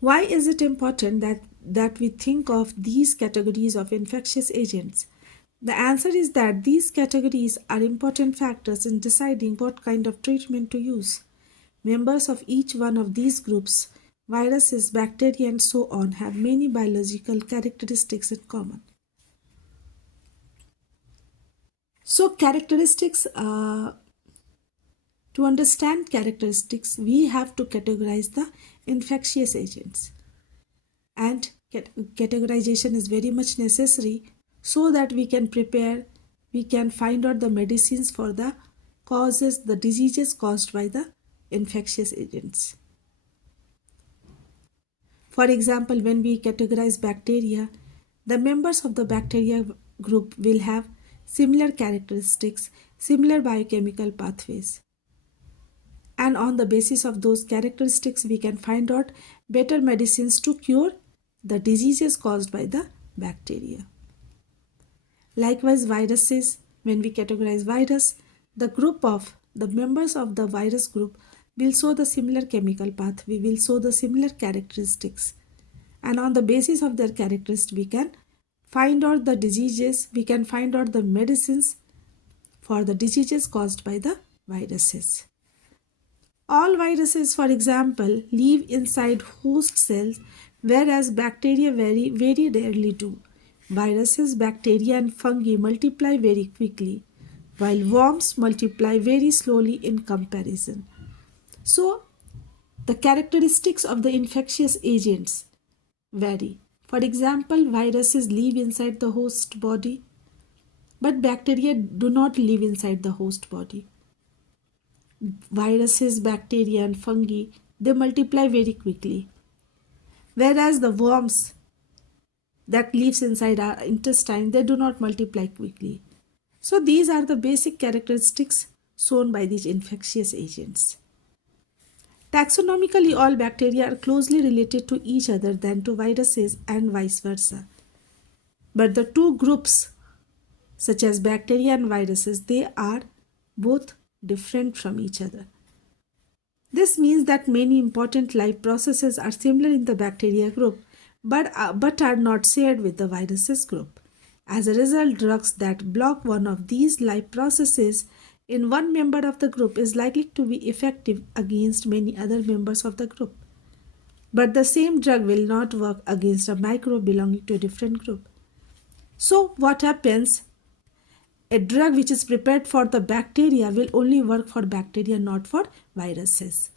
Why is it important that we think of these categories of infectious agents? The answer is that these categories are important factors in deciding what kind of treatment to use. Members of each one of these groups, viruses, bacteria, and so on, have many biological characteristics in common. So, to understand characteristics, we have to categorize the infectious agents. And categorization is very much necessary so that we can find out the medicines for the diseases caused by the infectious agents. For example, when we categorize bacteria, the members of the bacteria group will have similar characteristics, similar biochemical pathways. And on the basis of those characteristics, we can find out better medicines to cure the diseases caused by the bacteria. Likewise, viruses, when we categorize virus, the members of the virus group will show the similar chemical pathway, will show the similar characteristics. And on the basis of their characteristics, we can find out the diseases, we can find out the medicines for the diseases caused by the viruses. All viruses, for example, live inside host cells, whereas bacteria very rarely do. Viruses, bacteria, and fungi multiply very quickly, while worms multiply very slowly in comparison. So, the characteristics of the infectious agents vary. For example, viruses live inside the host body, but bacteria do not live inside the host body. Viruses, bacteria, and fungi, they multiply very quickly, whereas the worms that lives inside our intestine, they do not multiply quickly. So these are the basic characteristics shown by these infectious agents. Taxonomically, all bacteria are closely related to each other than to viruses and vice versa. But the two groups, such as bacteria and viruses, they are both different from each other. This means that many important life processes are similar in the bacteria group but are not shared with the viruses group. As a result, drugs that block one of these life processes in one member of the group is likely to be effective against many other members of the group. But the same drug will not work against a microbe belonging to a different group. So what happens? A drug which is prepared for the bacteria will only work for bacteria, not for viruses.